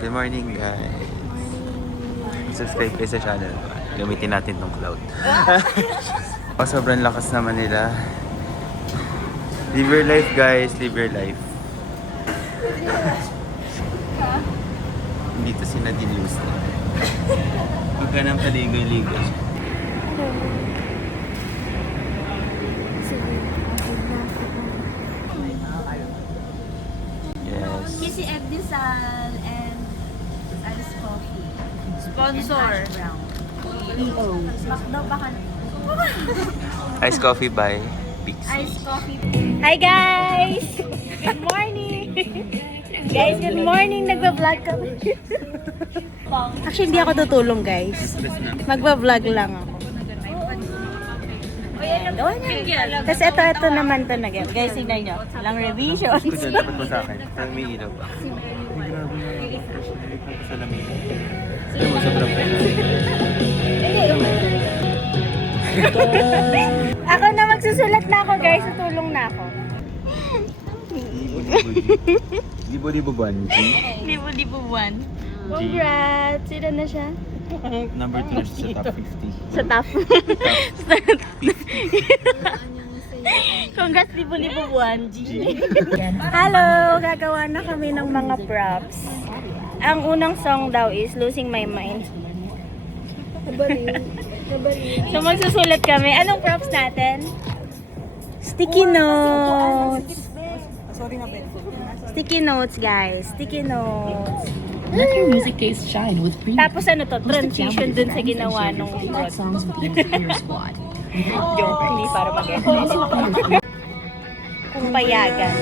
Good morning, guys. Subscribe kayo sa channel. Gamitin natin tong cloud. Sobrang lakas naman nila. Live your life, guys. Live your life. Dito si Nadine Luz. Huwag ka nang paligoy-ligoy. Yes. Kissy Ebdisal and Ice Coffee. Sponsor. Macdo baka. Ice coffee by Pix. Ice Coffee. Hi guys! Good morning! Guys, good morning! Nagba-vlog kami. Actually, hindi ako tutulong guys. Magba-vlog lang ako. Tapos ito naman to na guys, tignan nyo. Walang revisions. Ito dyan, dapat mo sa akin. Parang may ilaw ba? Ay, grabe na. Ito sa lamig. Ano mo, sobrang pena. Ako na magsusulat na ako guys, tutulong na ako. Libo-libo buwan, G. Libo-libo buwan. Congrats! Sino na siya? Number 2 na siya sa top 50. Sa top. Congrats, libo-libo buwan, G. Hello! Gagawa na kami ng mga props. Ang unang song daw is Losing My Mind. So magsusulat kami. Anong props natin? Sticky notes. Sticky notes, guys. Sticky notes. Let your music taste shine with premium. Tapos ano to? Transition dun sa ginawa nung Hot songs with the entire squad. joke. Hindi para mag-edit. Kung payagan.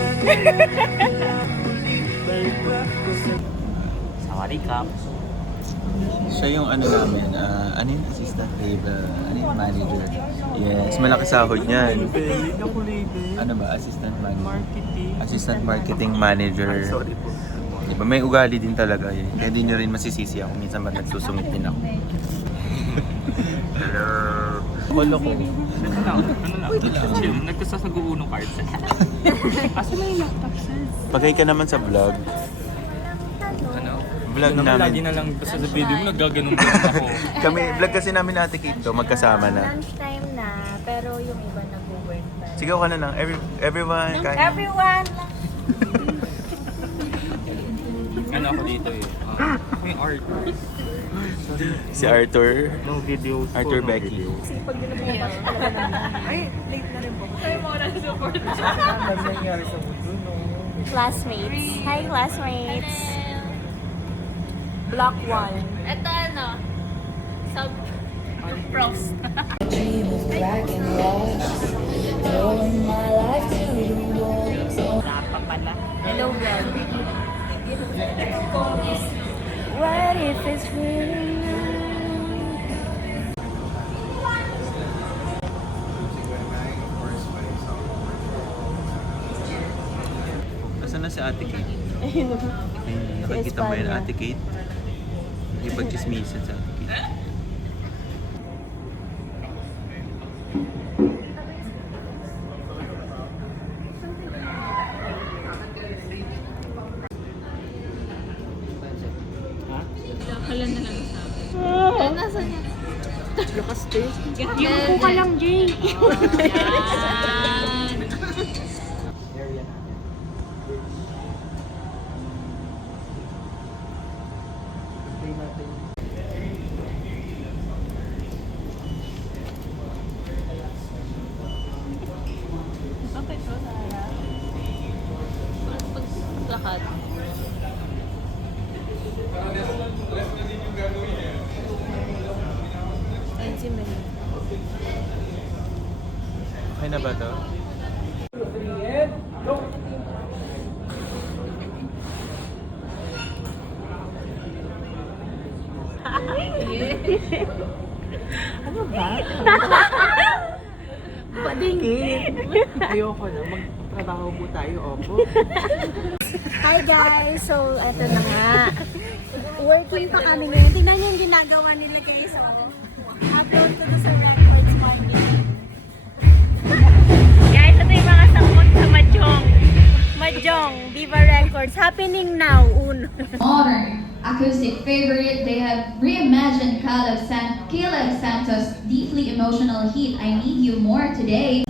Sawadee-kap. Siya yung ano namin, ano yung assistant label, ano yung manager. Yes, malaki sahod niyan. Ano ba, assistant manager? Assistant marketing manager. Diba, may ugali din talaga eh. Kaya di nyo rin masisisi ako. Minsan ba nagsusungit din ako. Hello. Kolo ko. Nagkasasaguuno cards. Kasi may laptop sis. Pagay ka naman sa vlog. Ano? Vlog Lagi namin. na lang basta sa video mo naggaganon din ako. Kami, vlog kasi namin na Ate Kate to, magkasama na. Lunchtime na, pero yung iba nag-work pa. Sigaw ka na lang. Everyone, kain. Everyone! Ano ako dito eh. Ako yung art. Si Arthur. No videos. Arthur Becky. Classmates. Hi, classmates. Block 1. Ito ano? Sub profs. Wala pala. Hello, girl. What if it's really Asan na si Ate Kate? Ayun, nakikita mo yun, Ate Kate? Nakipag-chismisan sa Ate Kate. Nasaan niya? Yung ka lang, Jay. Lakad. Ayun si Mel. Okay na ba to? Ano ba? Ayoko na. Magtrabaho po tayo, opo. Hi guys! So, eto na nga. Working pa kami ngayon. Tingnan niyo yung ginagawa nila guys. Upload ko to sa records company. Guys, ito yung mga sangkot sa Mahjong. Mahjong, Viva Records. Happening now, uno. Modern, acoustic favorite. They have reimagined Caleb Santos' deeply emotional hit, I Need You More Today.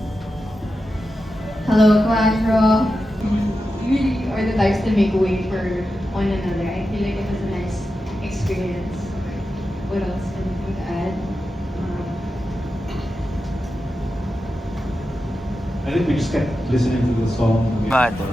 Hello, Quattro. You really are the types to make way for one another. I feel like it was a nice experience. What else can I add? I think we just kept listening to the song. Mado.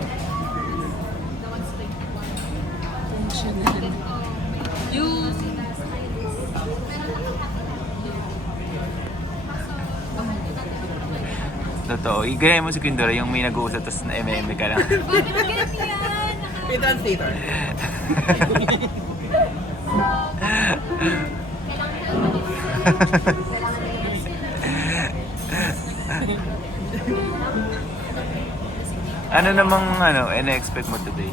Totoo. Igaya mo si Kindora yung may nag-uusap tapos na eme ka lang. May translator. Ano namang ina-expect mo today?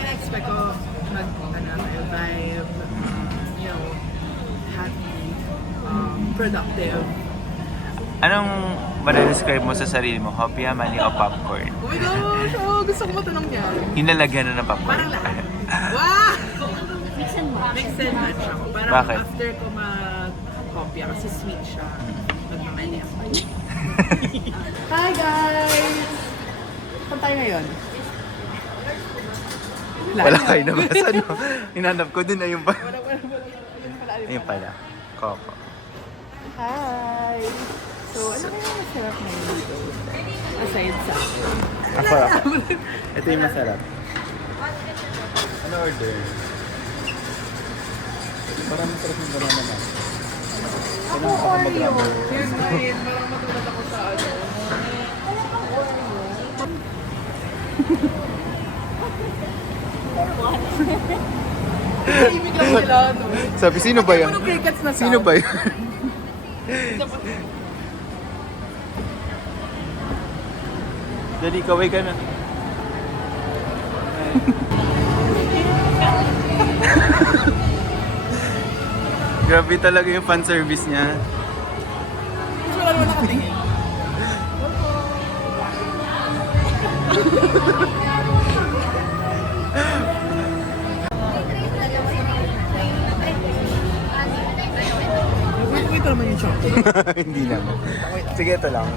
I-expect ko vibe, happy, productive. Anong ma-describe mo sa sarili mo? Hopia, mani o popcorn? Oh my gosh! Oh, gusto ko matanong yan. Hinalagyan na ng popcorn. Parang lahat. Wow! Mix and match ako. Parang Bakit? after ko mag-kopya kasi sweet siya. Magmamali ako. Hi guys! Saan tayo ngayon? Wala kayo nabasa, no? Hinanap ko din, ayun pa. Wala. Yun pala. Ayun pala. Coco. Hi! So, ano kaya masarap na yun dito? Aside sa akin. Ako. Ito yung masarap. Ano order? Parang masarap yung banana naman. Ako Oreo. Here's mine. Parang matulad ako sa ano. Tahimik lang sila, no? Sabi, sino ba yan? Ano crickets na Sino ba yan? Dali, kaway ka na. Grabe talaga yung fan service niya. Mas wala naman nakatingin. Ito naman yung chocolate. Hindi naman. Sige, ito lang.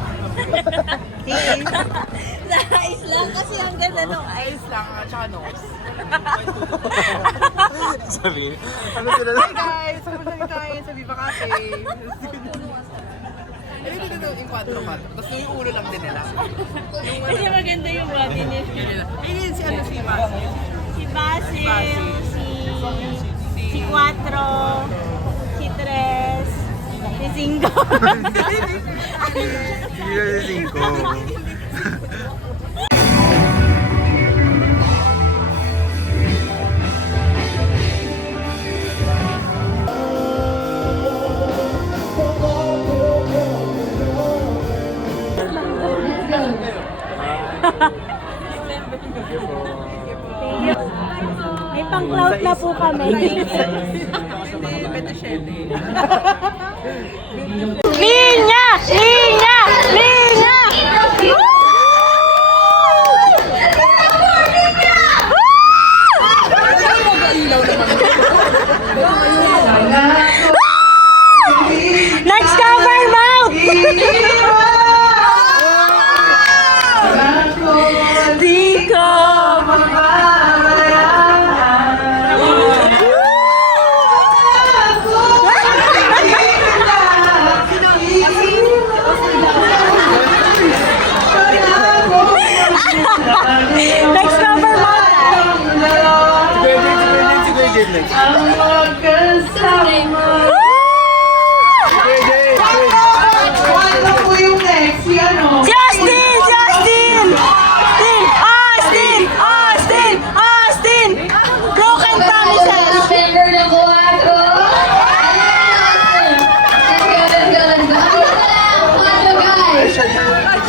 Sa ice lang kasi ang ganda nung ice. Ice lang, tsaka nose. Sabi, ano sila Hi guys! Sama na tayo sa Viva Cafe. Ito yung 4-4. Tapos yung ulo lang din nila. Kasi maganda yung body nila. Ayun si ano si Basil. Si Basil, si Quattro, si Tres, si Cinco. Hindi na si Cinco. May pang-cloud na po kami. Linya! Linya! Linya! Let's cover mouth! Di ko Next cover Justin! Justin! Austin! Broken promises! Member ng 4. Let's go. Ang isa lang, 4 guys.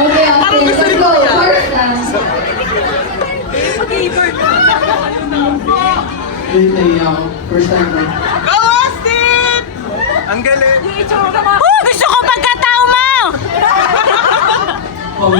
Okay, let's go. First dance. First time. Go Austin! Ang galing! Gusto ko pagkatao mo! Oh,